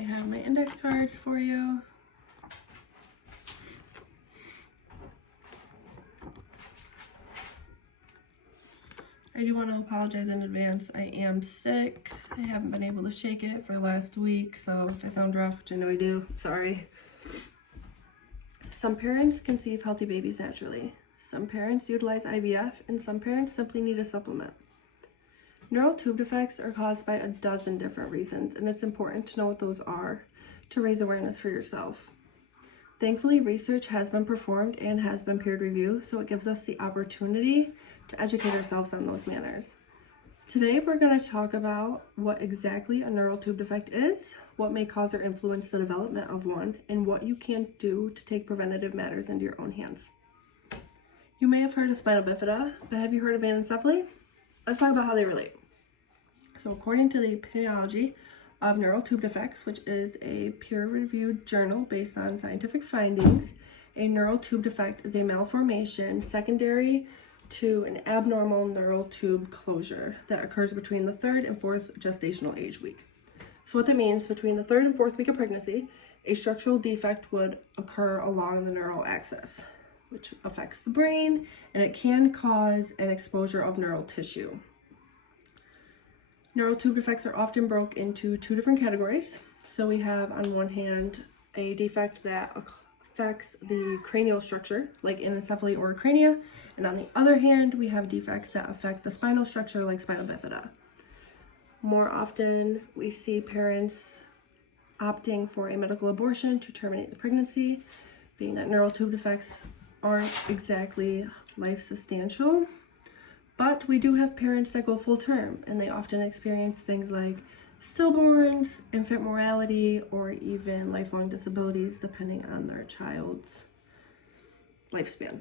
have my index cards for you. I do want to apologize in advance. I am sick. I haven't been able to shake it for the last week, so if I sound rough, which I know I do, sorry. Some parents conceive healthy babies naturally. Some parents utilize IVF, and some parents simply need a supplement. Neural tube defects are caused by a dozen different reasons, and it's important to know what those are to raise awareness for yourself. Thankfully, research has been performed and has been peer-reviewed, so it gives us the opportunity to educate ourselves on those manners. Today, we're going to talk about what exactly a neural tube defect is, what may cause or influence the development of one, and what you can do to take preventative matters into your own hands. You may have heard of spina bifida, but have you heard of anencephaly? Let's talk about how they relate. So according to the epidemiology of neural tube defects, which is a peer-reviewed journal based on scientific findings, a neural tube defect is a malformation secondary to an abnormal neural tube closure that occurs between the 3rd and 4th gestational age week. So what that means, between the 3rd and 4th week of pregnancy, a structural defect would occur along the neural axis, which affects the brain, and it can cause an exposure of neural tissue. Neural tube defects are often broken into two different categories. So we have, on one hand, a defect that affects the cranial structure, like anencephaly or crania, and on the other hand, we have defects that affect the spinal structure, like spina bifida. More often, we see parents opting for a medical abortion to terminate the pregnancy, being that neural tube defects aren't exactly life substantial. But we do have parents that go full term, and they often experience things like stillborns, infant mortality, or even lifelong disabilities depending on their child's lifespan.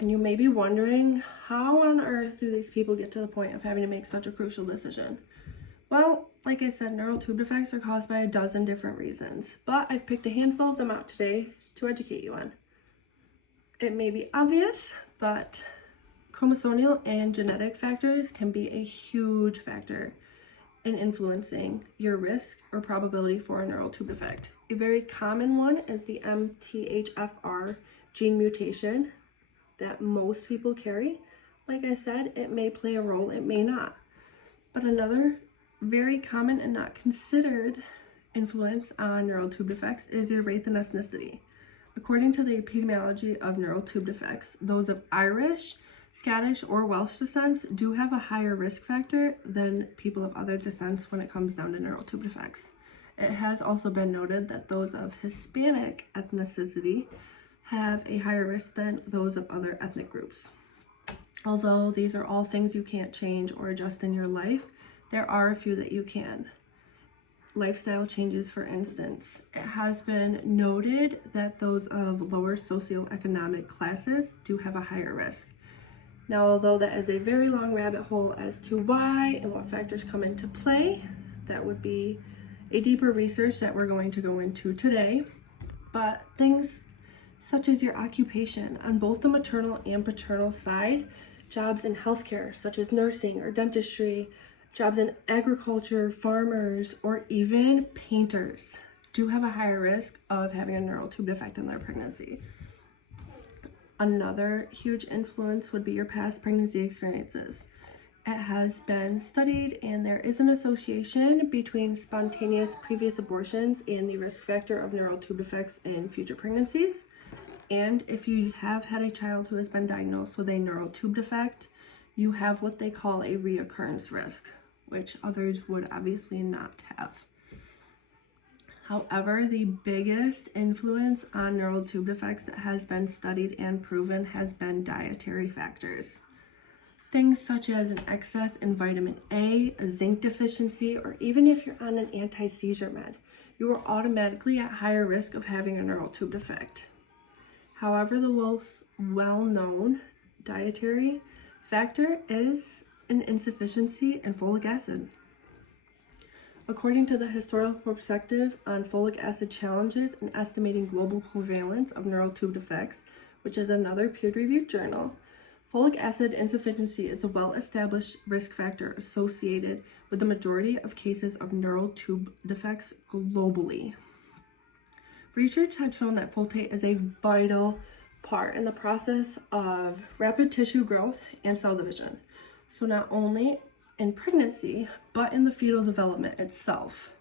And you may be wondering, how on earth do these people get to the point of having to make such a crucial decision? Well, like I said, neural tube defects are caused by a dozen different reasons, but I've picked a handful of them out today to educate you on. It may be obvious, but chromosomal and genetic factors can be a huge factor in influencing your risk or probability for a neural tube defect. A very common one is the MTHFR gene mutation that most people carry. Like I said, it may play a role, it may not. But another very common and not considered influence on neural tube defects is your race and ethnicity. According to the epidemiology of neural tube defects, those of Irish, Scottish, or Welsh descents do have a higher risk factor than people of other descents when it comes down to neural tube defects. It has also been noted that those of Hispanic ethnicity have a higher risk than those of other ethnic groups. Although these are all things you can't change or adjust in your life, there are a few that you can. Lifestyle changes, for instance. It has been noted that those of lower socioeconomic classes do have a higher risk. Now, although that is a very long rabbit hole as to why and what factors come into play, that would be a deeper research that we're going to go into today. But things such as your occupation on both the maternal and paternal side, jobs in healthcare such as nursing or dentistry, jobs in agriculture, farmers, or even painters do have a higher risk of having a neural tube defect in their pregnancy. Another huge influence would be your past pregnancy experiences. It has been studied, and there is an association between spontaneous previous abortions and the risk factor of neural tube defects in future pregnancies. And if you have had a child who has been diagnosed with a neural tube defect, you have what they call a reoccurrence risk, which others would obviously not have. However, the biggest influence on neural tube defects that has been studied and proven has been dietary factors. Things such as an excess in vitamin A, a zinc deficiency, or even if you're on an anti-seizure med, you are automatically at higher risk of having a neural tube defect. However, the most well-known dietary factor is an insufficiency in folic acid. According to the historical perspective on folic acid challenges in estimating global prevalence of neural tube defects, which is another peer-reviewed journal, Folic acid insufficiency is a well-established risk factor associated with the majority of cases of neural tube defects globally. Research has shown that folate is a vital part in the process of rapid tissue growth and cell division. So not only in pregnancy, but in the fetal development itself.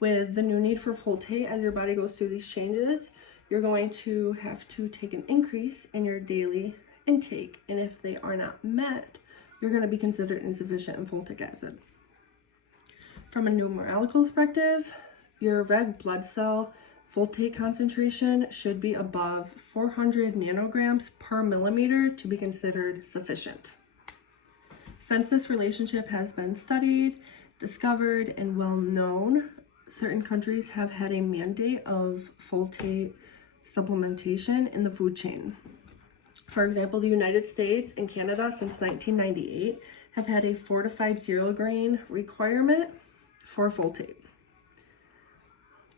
With the new need for folate as your body goes through these changes, you're going to have to take an increase in your daily intake, and if they are not met, you're going to be considered insufficient in folic acid. From a numerical perspective, your red blood cell folate concentration should be above 400 nanograms per millimeter to be considered sufficient. Since this relationship has been studied, discovered, and well known, certain countries have had a mandate of folate supplementation in the food chain. For example, the United States and Canada since 1998 have had a fortified zero grain requirement for folate.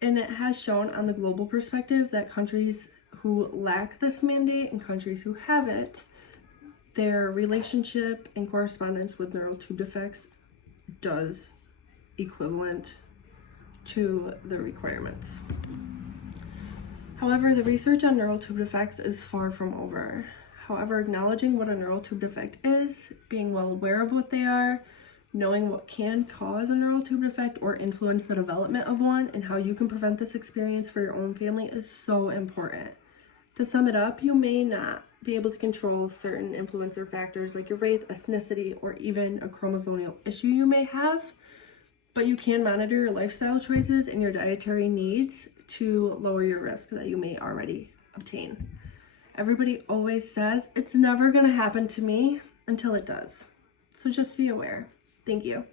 And it has shown on the global perspective that countries who lack this mandate and countries who have it, their relationship and correspondence with neural tube defects does equivalent to the requirements. However, the research on neural tube defects is far from over. However, acknowledging what a neural tube defect is, being well aware of what they are, knowing what can cause a neural tube defect or influence the development of one, and how you can prevent this experience for your own family is so important. To sum it up, you may not be able to control certain influencer factors like your race, ethnicity, or even a chromosomal issue you may have, but you can monitor your lifestyle choices and your dietary needs to lower your risk that you may already obtain. Everybody always says, it's never going to happen to me until it does. So just be aware. Thank you.